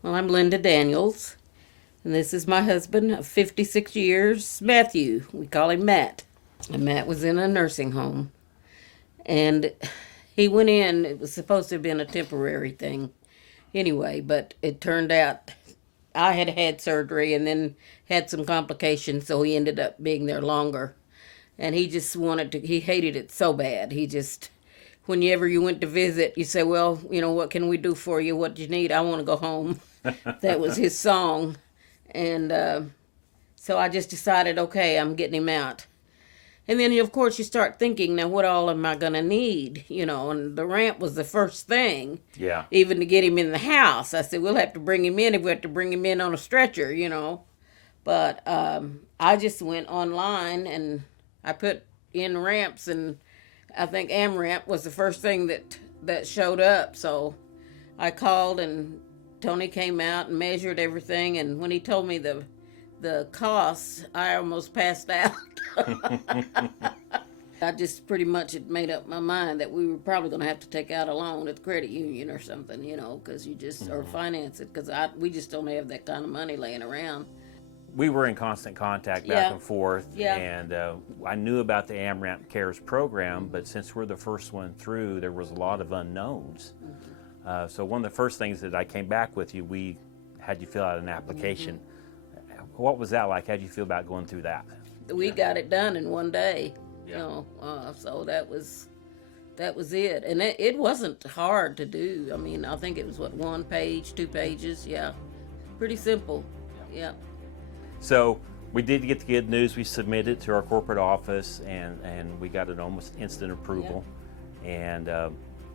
Well, I'm Linda Daniels, and this is my husband of 56 years, Matthew. We call him Matt. And Matt was in a nursing home, and he went in. It was supposed to have been a temporary thing anyway, but it turned out I had had surgery and then had some complications, so he ended up being there longer. And he just wanted to, he hated it so bad. He just, whenever you went to visit, you say, well, what can we do for you? What do you need? I want to go home. That was his song. And so I just decided, okay, I'm getting him out. And then, of course, you start thinking, now, what all am I going to need? And the ramp was the first thing, Yeah. even to get him in the house. I said, we'll have to bring him in if we have to bring him in on a stretcher. But I just went online and I put in ramps, and I think AmRamp was the first thing that showed up. So I called, and Tony came out and measured everything. And when he told me the costs, I almost passed out. I just pretty much had made up my mind that we were probably going to have to take out a loan at the credit union or something, because you just, or finance it, because we just don't have that kind of money laying around. We were in constant contact back Yeah. and forth, Yeah. and I knew about the AmRamp Cares program, but since we're the first one through, there was a lot of unknowns. So one of the first things that I came back with you, we had you fill out an application. What was that like? How did you feel about going through that? We got it done in one day, Yeah. so that was it. And it wasn't hard to do. I mean, I think it was, 1 page, 2 pages? Yeah. Pretty simple. Yeah. So we did get the good news. We submitted it to our corporate office, and we got an almost instant approval. And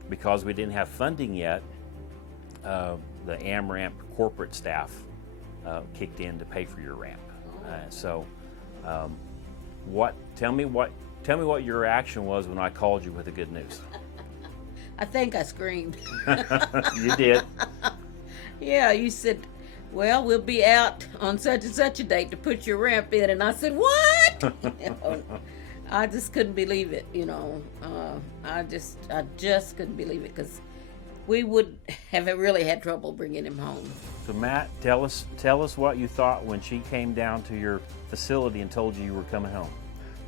because we didn't have funding yet, the AmRamp corporate staff kicked in to pay for your ramp. Tell me what your reaction was when I called you with the good news. I think I screamed. You did. Yeah, you said, well, we'll be out on such and such a date to put your ramp in. And I said, what? I just couldn't believe it, I just couldn't believe it, because we would have really had trouble bringing him home. So Matt, tell us what you thought when she came down to your facility and told you were coming home.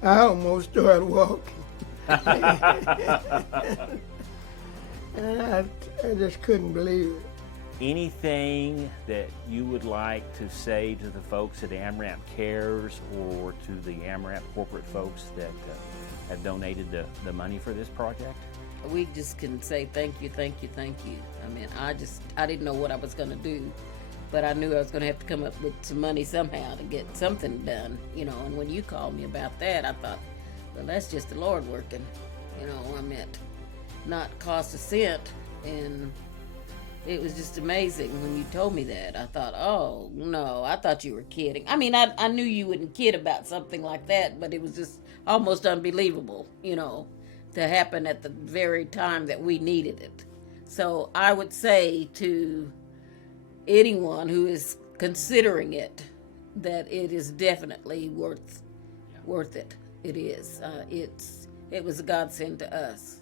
I almost started walking. And I just couldn't believe it. Anything that you would like to say to the folks at AmRamp Cares or to the AmRamp corporate folks that have donated the money for this project? We just can say thank you, thank you, thank you. I mean, I didn't know what I was going to do, but I knew I was going to have to come up with some money somehow to get something done, and when you called me about that, I thought, well, that's just the Lord working, I meant not cost a cent. And it was just amazing when you told me that. I thought, oh, no, I thought you were kidding. I mean, I knew you wouldn't kid about something like that, but it was just almost unbelievable, to happen at the very time that we needed it. So I would say to anyone who is considering it that it is definitely worth it. It is. It was a godsend to us.